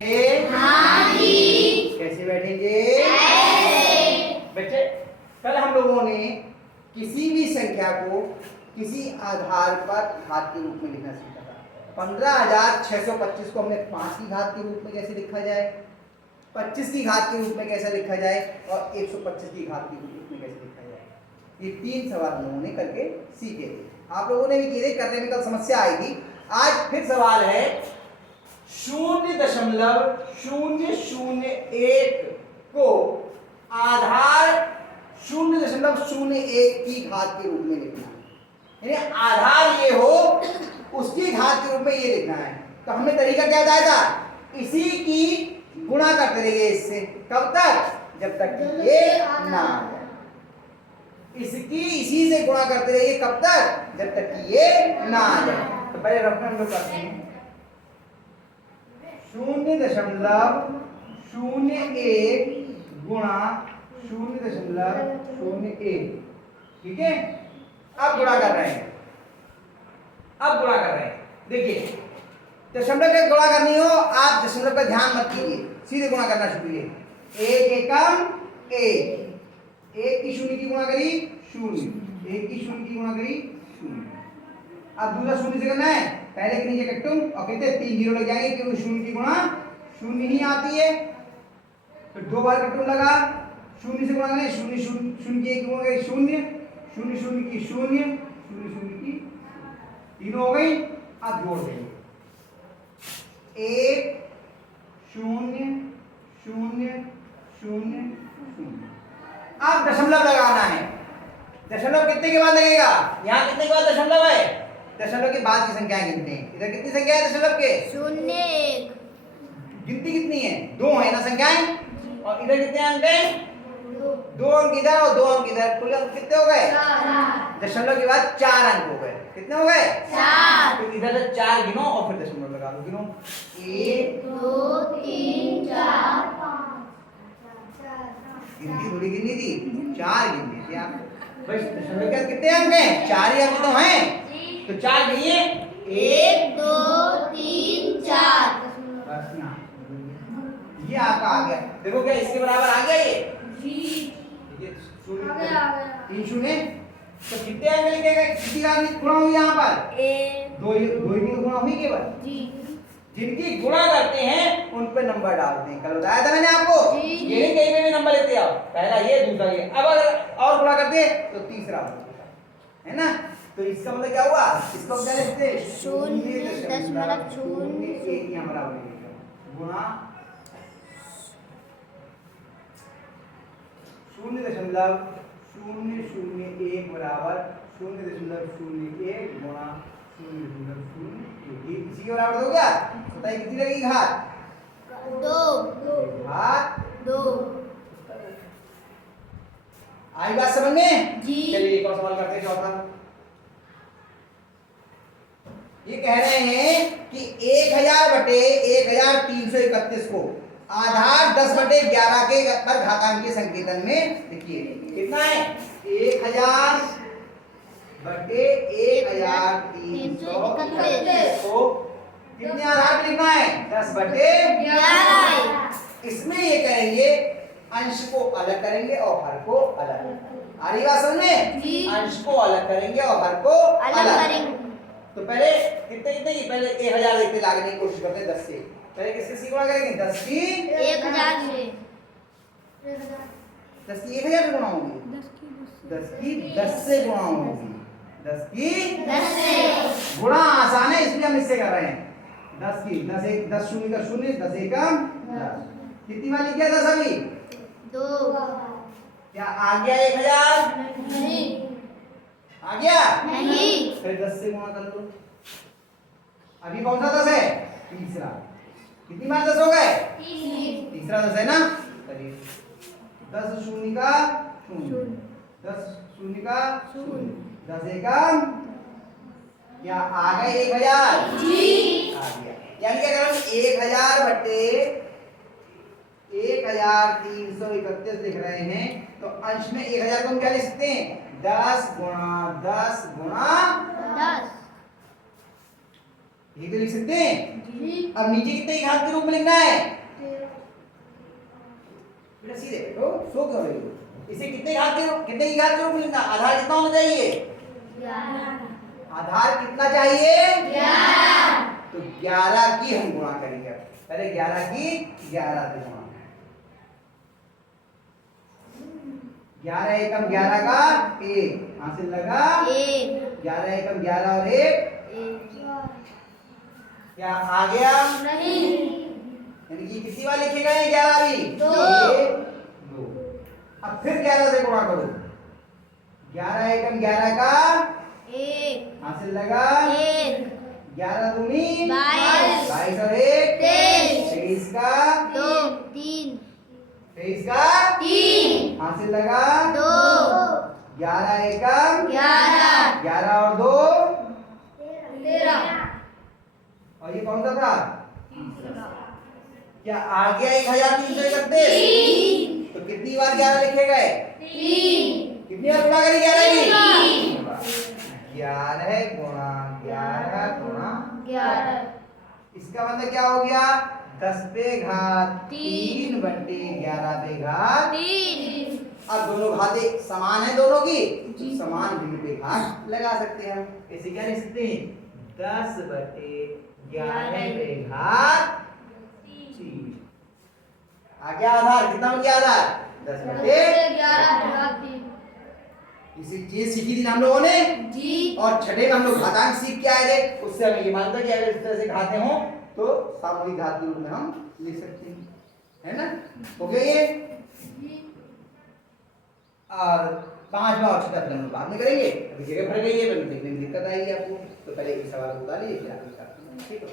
हाँ जी। कैसे बैठेंगे? बच्चे कल हम लोगों ने किसी भी संख्या को किसी आधार पर घात के रूप में लिखना सीखा था। 15,625 को हमने 5 की घात के रूप में कैसे लिखा जाए, 25 की घात के रूप में कैसे लिखा जाए और 125 की घात के रूप में कैसे लिखा जाए। ये 3 सवाल हम लोगों ने करके सीखे थे। आप लोगों ने भी किए थे, करने में कल समस्या आई थी। आज फिर सवाल है 0.001 को आधार 0.01 की घात के रूप में लिखना है। यानी आधार ये हो, उसकी घात के रूप में ये लिखना है। तो हमें तरीका क्या बताया था? इसी की गुणा करते रहिए इससे। कब तक? जब तक कि ये ना आ जाए। इसकी इसी से गुणा करते रहिए। कब तक? जब तक कि ये ना आ जाए। तो पहले रफना हम लोग करते हैं 0.01 गुणा 0.01। ठीक है, अब गुणा कर रहे हैं। देखिए, दशमलव के गुणा करनी हो, आप दशमलव का ध्यान मत कीजिए, सीधे गुणा करना शुरू कीजिए। 1 एकम 1, 1 की शून्य की गुणा करी 0, 1 की शून्य की गुणा करी 0। अब दूसरा शून्य से करना है, पहले के नीचे कट्टुम और कहते हैं 3 जीरो लग जाएंगे क्योंकि शून्य की गुणा शून्य ही आती है। फिर 2 बार कट्टुम लगा, शून्य से गुणा करें, शून्य शून्य शून्य की एक गुणा करें शून्य, शून्य शून्य की शून्य, शून्य शून्य की तीनों हो गई। अब जोड़ देंगे 1 0 0 0 0। अब दशमलव लगाना है। दशमलव कितने के बाद लगेगा? यहाँ कितने के बाद दशमलव है? दशमलव के बाद की संख्याएं गिनते हैं। इधर कितनी संख्या है दशमलव के? 0 1। गिनती कितनी है? 2 है ना संख्याएं। और इधर कितने अंक हैं? 2 अंक इधर और 2 अंक इधर। कुल अंक कितने हो गए? 4। दशमलव के बाद 4 अंक हो गए। कितने हो गए? 4। तो इधर से 4 गिनो और फिर दशमलव लगा दो। गिनो 1 2 3 4 5। गिनती थोड़ी गिननी थी, 4 गिननी थी आप। बस दशमलव के कितने अंक हैं? 4 ही अंक तो हैं। तो 4 गिनिए। 1 2 3 4। बस ना, ये आपका आ गया। देखो क्या इसके बराबर आ गया ये? ये शून्य 3 शून्य। तो कितने अंक लिखेगा? किसी का गुणा हुई यहाँ पर? 2 ही तो गुणा हुई केवल। जिनकी गुणा करते हैं उन पे नंबर डालते हैं। कल बताया था मैंने आपको। ये नहीं कहीं पे भी नंबर लेते आप, पहला ये दूसरा ये। अब अगर और गुणा करते हैं तो तीसरा है ना। तो इसका मतलब क्या हुआ? इसको क्या लिखते हैं? 0.01 यहाँ बराबर लिखेगा गुणा 0.001 बराबर 0.01 गुणा 0.01। ये इसी के बराबर हो गया। बताइए कितनी लगेगी घात? 2 घात 2। आई बात समझ में? जी। चलिए एक और सवाल करते हैं, चौथा। ये कह रहे हैं कि 1000/1331 को आधार 10/11 के पर घातांकीय संकेतन में लिखिए। कितना है? 1000/1331 को कितने आधार पे लिखना है? 10/11। इसमें ये कहेंगे अंश को अलग करेंगे और हर को अलग। आ रही बात समझ में? अंश को अलग करेंगे और हर को अलग करेंगे। तो पहले कितने कितने की? पहले 1000 लिखते लागने की कोशिश करते हैं 10 से। पहले किससे सी गुणा करेंगे? 10 की 1000 से 10 की 1000 से गुणा होगी। 10 की 10 से गुणा होगी। 10 की 10 से गुणा आसान है इसलिए हम इससे कर रहे हैं। 10 की 10 एक 10 शून्य का शून्य 10 एकम 10। कितनी बार लिख दिया 10 अभी? 2। क्या आ गया 1000? नहीं आ गया? नहीं। फिर 10 से गुणा कर लो। अभी कौन सा 10 है? तीसरा। कितनी बार 10 हो गए? तीसरा 10 है ना। चलिए 10 शून्य का शून्य, 10 शून्य का शून्य, 10 एकम। क्या आ गए 1000? जी। आ गया। यानी कि अगर हम 1000/1331 लिख रहे हैं तो अंश में 1000 को हम क्या लिख सकते हैं? 10 गुणा 10 गुणा 10। ये तो लिख सकते हैं। जी अब नीचे कितने की घात के रूप में लिखना है? बेटा सीधे बैठो, सो क्यों रही हो? इसे कितने की घात के रूप में लिखना? आधार कितना होना चाहिए? 11 आधार कितना चाहिए? 11 तो 11 की हम गुणा करेंगे। पहले 11 की 11 से गुणा। 11 एकम 11 का 1 हासिल लगा 1 11 एकम 11 और 1 क्या आ गया? नहीं यानी कि कितनी बार लिखे गए 11 भी? 2 2। अब फिर 11 से गुणा करो। 11 एकम 11 का 1 हासिल लगा 1 11 दूनी 22 22 और 1 23 23 का 2 3 23 का 3 हासिल लगा 2 11 एकम 11 11 और 2 13 और ये कौन सा था? क्या आ गया 1331? तो कितनी बार 11 लिखे गए? 3 कितनी बार गुणा करी 11 की? 3 11 गुणा 11 गुणा 11 इसका मतलब क्या हो गया? 10 पे घात 3 3 बटे 11 पे घात 3 अब दोनों घातें समान है दोनों की, तो समान भिन्न पे घात लगा सकते हैं। ऐसे क्या लिख सकते हैं? 10 बटे 11 पे घात 3। आ गया आधार? कितना हो गया आधार? 10 बटे 11 इसी चीज सीखी थी ना हम लोगों ने। जी और छठे में हम लोग घातांक सीख के आए थे, उससे हमें ये मालूम था कि अगर इस तरह से घाते हों तो सामूहिक घात के रूप में हम लिख सकते हैं, है ना? हो गया ये। और 5वां और 6वां हम लोग बाद में करेंगे। अभी जगह भर गई है, देखने में दिक्कत आएगी आपको, तो पहले इस सवाल को उतारिए फिर आगे ठीक है।